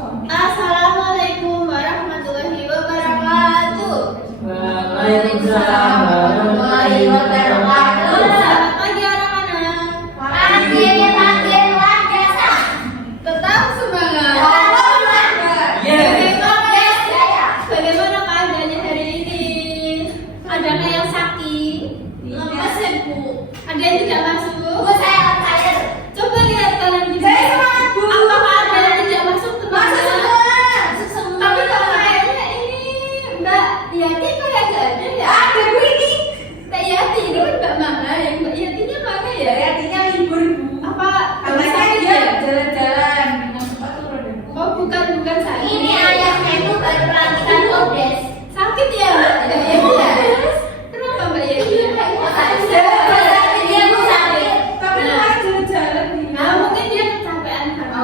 Assalamualaikum warahmatullahi wabarakatuh. Waalaikumsalam warahmatullahi wabarakatuh. Selamat pagi anak-anak. Pagi luar biasa. Tetap semangat. Bagaimana keadaannya hari ini? Adakah yang sakit? Lemas ya Bu? Ada yang tidak masuk? Bu, saya tired. Coba lihat kalian di Saya sini. semangat, Bu. Apakah ada yang tidak masuk teman-teman? Masuk semua. Tapi kok kayaknya ini Mbak Yati kayak gak ada ya? Ada Bu ini. Mbak Yati itu kan Mbak Mama ya. Mbak Yatinya mana ya? Artinya libur Bu. Apa? Karena sakit dia ya? jalan-jalan dengan sepatu roda. Oh bukan sakit. Ini ayahnya itu baru pelantikan kodes. Sakit ya Mbak Yati ya? Kenapa Mbak Yati? Dia Bu sakit. Tapi kemarin jalan-jalan nih. Nah mungkin dia kecapean karena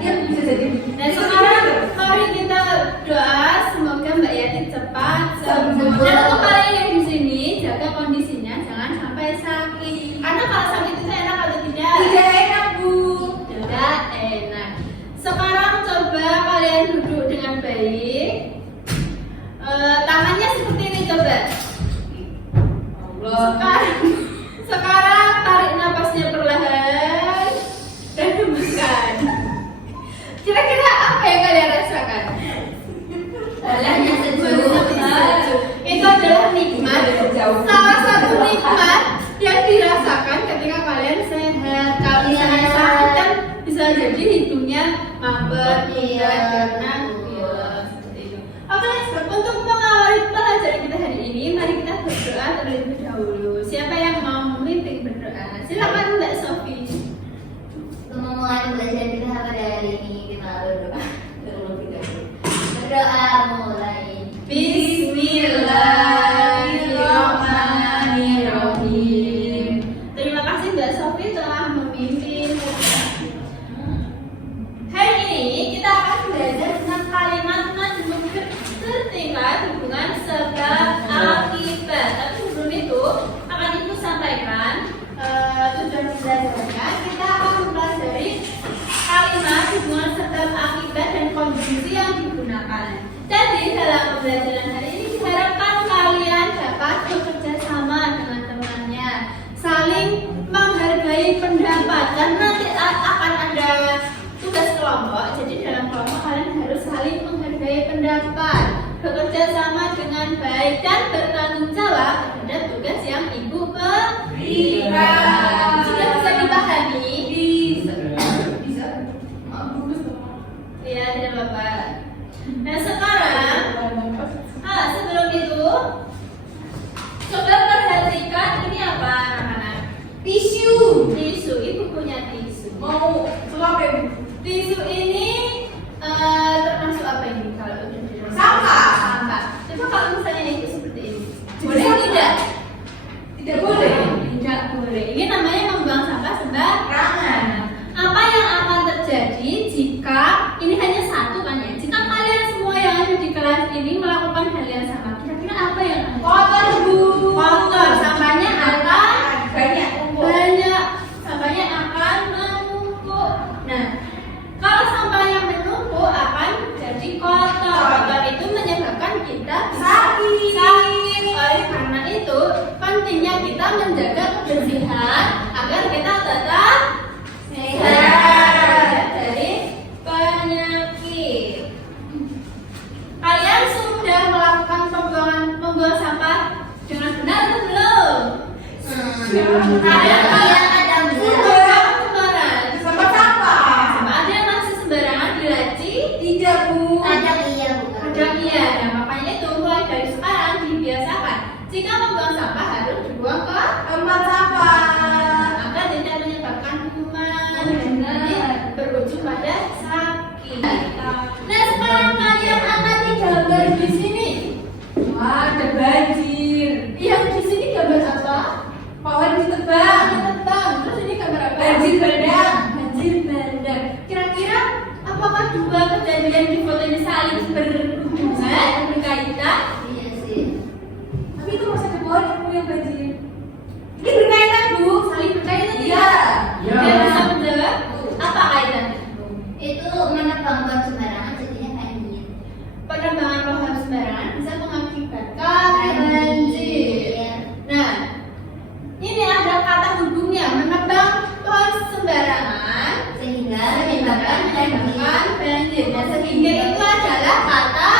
Dia bisa jadi. Nah sekarang mari kita doa semoga Mbak Yati cepat sembuh. Dan untuk kalian yang di sini jaga kondisinya jangan sampai sakit. Karena kalau sakit itu enak atau tidak? Tidak enak Bu. Tidak enak. Sekarang coba kalian duduk dengan baik. Tangannya seperti ini coba. Sekarang tarik napasnya perlahan dan hembuskan. Kira-kira apa yang kalian rasakan? Badannya sejuk. Itu adalah nikmat. Salah satu nikmat yang dirasakan ketika kalian sehat. Kalau misalnya sakit kan bisa jadi hidungnya mampet, karena seperti itu. Oke, untuk mengawali pelajaran kita hari ini, mari kita berdoa terlebih dahulu. Siapa yang mau memimpin berdoa? Silakan Mbak Sofi. Memulai belajar kita pada hari ini kita berdoa terlebih dahulu. Berdoa mulai. Bismillahirrahmanirrahim. Terima kasih Mbak Sofi telah memimpin. Hari ini kita akan belajar tentang kalimat najmun tertingkat hubungan sebab akibat. Tapi sebelum itu akan Ibu sampaikan tujuan belajarnya. Kita akan mempelajari kalimat hubungan sebab akibat dan kondisi yang digunakan. Jadi dalam pembelajaran hari ini diharapkan kalian dapat bekerja sama dengan temannya, saling menghargai pendapat, dan nanti akan ada tugas kelompok. Jadi dalam kelompok kalian harus saling menghargai pendapat, bekerja sama dengan baik, dan bertanggung jawab terhadap tugas yang Ibu berikan. Sudah bisa dipahami? Bisa. Iya, tidak apa-apa. Nah sekarang, sebelum itu, coba perhatikan ini apa anak-anak? Tisu. Tisu, Ibu punya tisu. Mau suap ya Bu? Tisu ini termasuk apa ini kalau udah di rumah? Sampah. Sampah. Coba kalau misalnya itu seperti ini, Boleh boleh tidak? Tidak boleh. Tidak boleh. Ini namanya membuang sampah sembarangan. Rangan. Apa yang akan terjadi jika ini hanya satu kan ya? Jika kalian semua yang ada di kelas ini melakukan hal yang sama, kira-kira apa yang akan terjadi? Kotor Bu. Kotor, sampahnya akan banyak. banyak, sampahnya akan menumpuk. Nah, kalau sampahnya menumpuk akan jadi kotor. Kotor itu menyebabkan kita Sakit. Oleh karena itu, pentingnya kita menjaga kebersihan agar kita tetap sehat dari penyakit. Kalian sudah melakukan pembuangan sampah dengan benar atau belum? Ada Buang sembarangan. sampah. Ada yang masih sembarangan di laci? Tidak Bu. Ada iya. Nah, makanya itu mulai dari sekarang dibiasakan. Jika membuang sampah harus dibuang ke Tempat sampah. agar tidak menyebabkan kuman dan nanti berujung pada sakit. Nah, sekarang kalian amati gambar di sini. Wah, ada banjir. Yang di sini gambar apa? Pohon ditebang. Tebang. Terus ini gambar apa? Banjir bandang. Banjir bandang. Kira-kira apakah dua kejadian di foto ini saling berhubungan, berkaitan? Iya sih. Tapi itu masih ada pohon yang banjir. Ini berkaitan Bu. Saling berkaitan Iya. tidak? Dia bisa menjawab apa kaitannya? Itu menebang buang sembarangan Nah, skincare itu adalah kata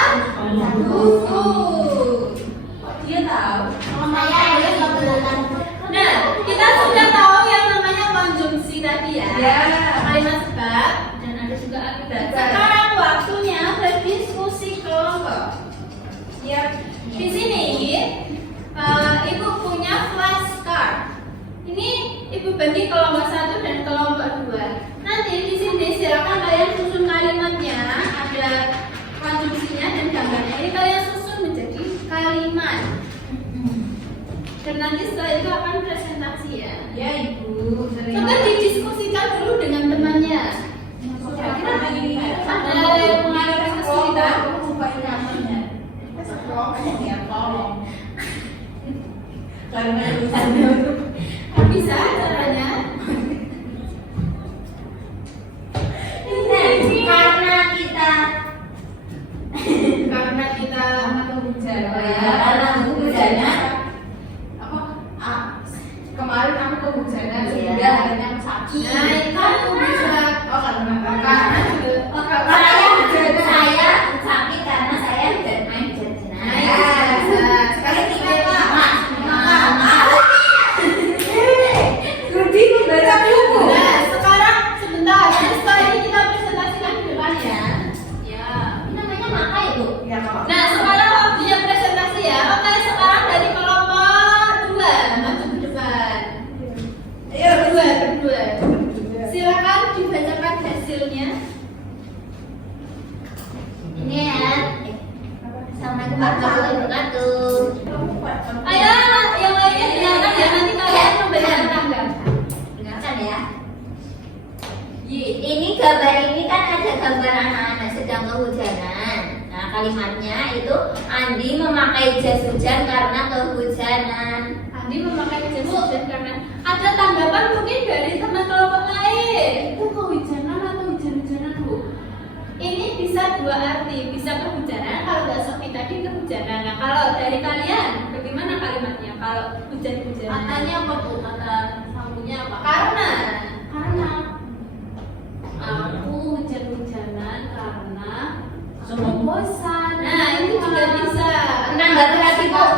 buku. Dia tahu. Saya ada kebetulan. Nah, kita sudah tahu yang namanya konjungsi tadi ya. Ya. Kalimat sebab dan ada juga akibat. Sekarang waktunya berdiskusi kelompok. Iya. Di sini ibu punya flashcard. Ini ibu bagi kelompok 1 dan kelompok 2. Nanti di sini silakan kalian susun kalimatnya, ada konjungsinya dan gambarnya. Ini kalian susun menjadi kalimat. Dan nanti setelah itu akan presentasi ya. Ya ibu. Coba didiskusikan dulu dengan temannya. Kira-kira ada yang mengarahkan kesulitan? Lupain namanya. Ya tolong. Karena Bisa caranya? Karena kita kehujanan. Karena kehujanan. Apa? Kemarin aku kehujanan Iya. sehingga harinya sakit. Nah, itu bisa. Oh karena Karena juga Saya sakit karena saya main jajanan. Nah, itu bisa. Sekarang kita Rudi baca buku. Nah, sekarang sebentar. Setelah ini kita presentasikan di depan ya. Ya. Ini namanya maka itu. Ya kalau. Nah, sekarang waktunya presentasi ya. Oke, sekarang dari kelompok 2 maju ke depan. Ayo Berdua. Silakan dibacakan hasilnya. Ini ya. Assalamualaikum warahmatullahi wabarakatuh. Ayo, yang lainnya dengarkan ya. Nanti kalian memberikan tanggapan. Dengarkan ya. Ini gambar ini kan ada gambar anak-anak sedang kehujanan. Nah, kalimatnya itu Andi memakai jas hujan karena kehujanan. Andi memakai jas hujan karena ada tanggapan mungkin dari teman kelompok lain. Itu kehujanan atau hujan-hujanan, Bu? Ini bisa dua arti, bisa kehujanan. Kalau nggak Sofi tadi kehujanan. Nah, kalau dari kalian, bagaimana kalimatnya? Kalau hujan-hujanan? Katanya apa tuh? Kata sambungnya apa? Karena Aku hujan-hujanan karena semua bosan. Nah, itu juga bisa. Menanggapi lagi kok.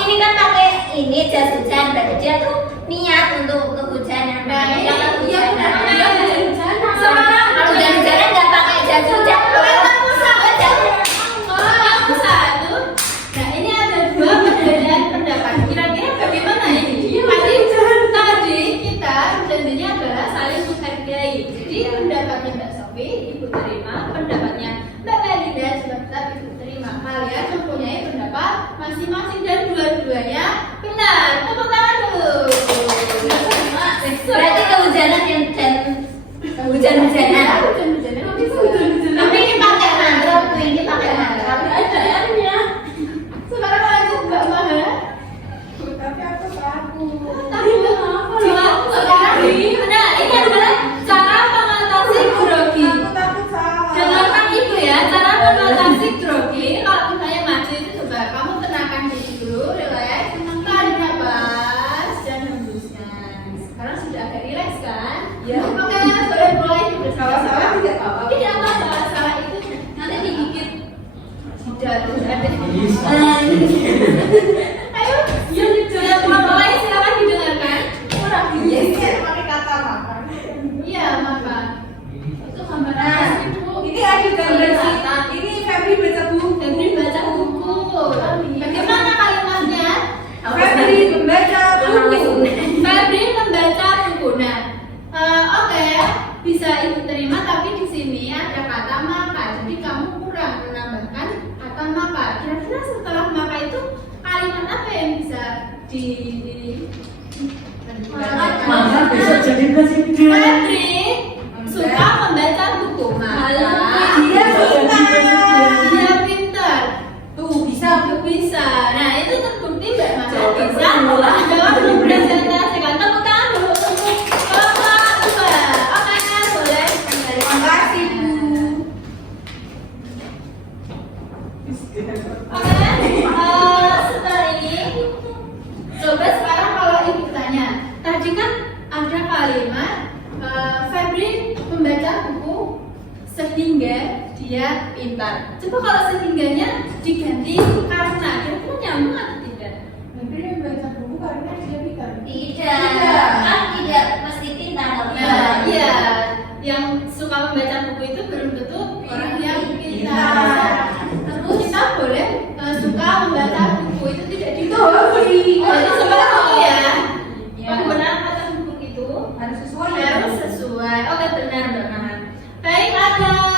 Ini kan pakai ini jas hujan, berarti dia tuh niat untuk kehujanan. Nah, Makanya iya, kehujanan. iya, hujan-hujanan. Sekarang kalau hujan-hujanan nggak pakai jas hujan. Kamu satu. Nah, ini ada dua perbedaan pendapat. Kira-kira bagaimana ini? Tadi kita janjinya adalah saling menghargai. Jadi pendapatnya Mbak Sofi Ibu terima, pendapatnya Mbak Melinda juga tetap Ibu terima. Kalian mempunyai pendapat masing-masing dan dua-duanya benar. Tepuk tangan dulu. Berarti kehujanan yang hujan-hujanan. Tapi ini pakai mangrove tuh, ini pakai mangrove. Sekarang lanjut Mbak Maha. Tapi aku pelaku. Sekarang nah, ini adalah cara mengatasi grogi. Aku takut salah. Dengarkan ibu ya, cara mengatasi grogi. Kalau misalnya maju itu coba kamu tenangkan diri dulu, relax, tarik nafas dan hembuskan. Sekarang sudah agak relax kan? Ya. Oke, boleh mulai Kalau salah tidak apa-apa. Tidak apa salah itu nanti digigit. Tidak ada. Ayo, yang sudah mulai silakan didengarkan. Kurang Iya, iya, pakai kata makan. Iya, maka itu gambar Nah, apa sih, Bu? ini ada gambar kita. Ini Febri baca buku. Febri baca buku. Bagaimana kalimatnya? Febri membaca buku. Febri membaca buku. Nah, oke, bisa ibu terima. Tapi di sini ada kata maka. Jadi kamu kurang menambahkan kata maka. Kira-kira setelah maka itu kalimat apa yang bisa di Maka besok jadi presiden. Febri suka membaca buku. Maka Dia pintar. dia pintar. Tuh bisa. Bisa. Nah, itu terbukti Mbak Mama bisa menjawab mempresentasikan. Tepuk tangan dulu untuk Bapak Dua. Oke, boleh. Terima kasih Bu. Oke, setelah ini coba sekarang kalau ibu tanya, tadi kan ada kalimat sehingga dia pintar. Coba kalau sehingganya diganti karena, kira-kira nyambung atau tidak? Nanti dia baca buku karena dia pintar. Tidak, kan tidak mesti pintar. Nah, iya, yang suka membaca buku itu belum tentu orang yang pintar. Terus kita boleh suka membaca buku itu tidak ditulis. Oh, itu seperti itu ya. Penggunaan kata buku itu Harus sesuai ya. harus sesuai. Oke, benar. Baik, ada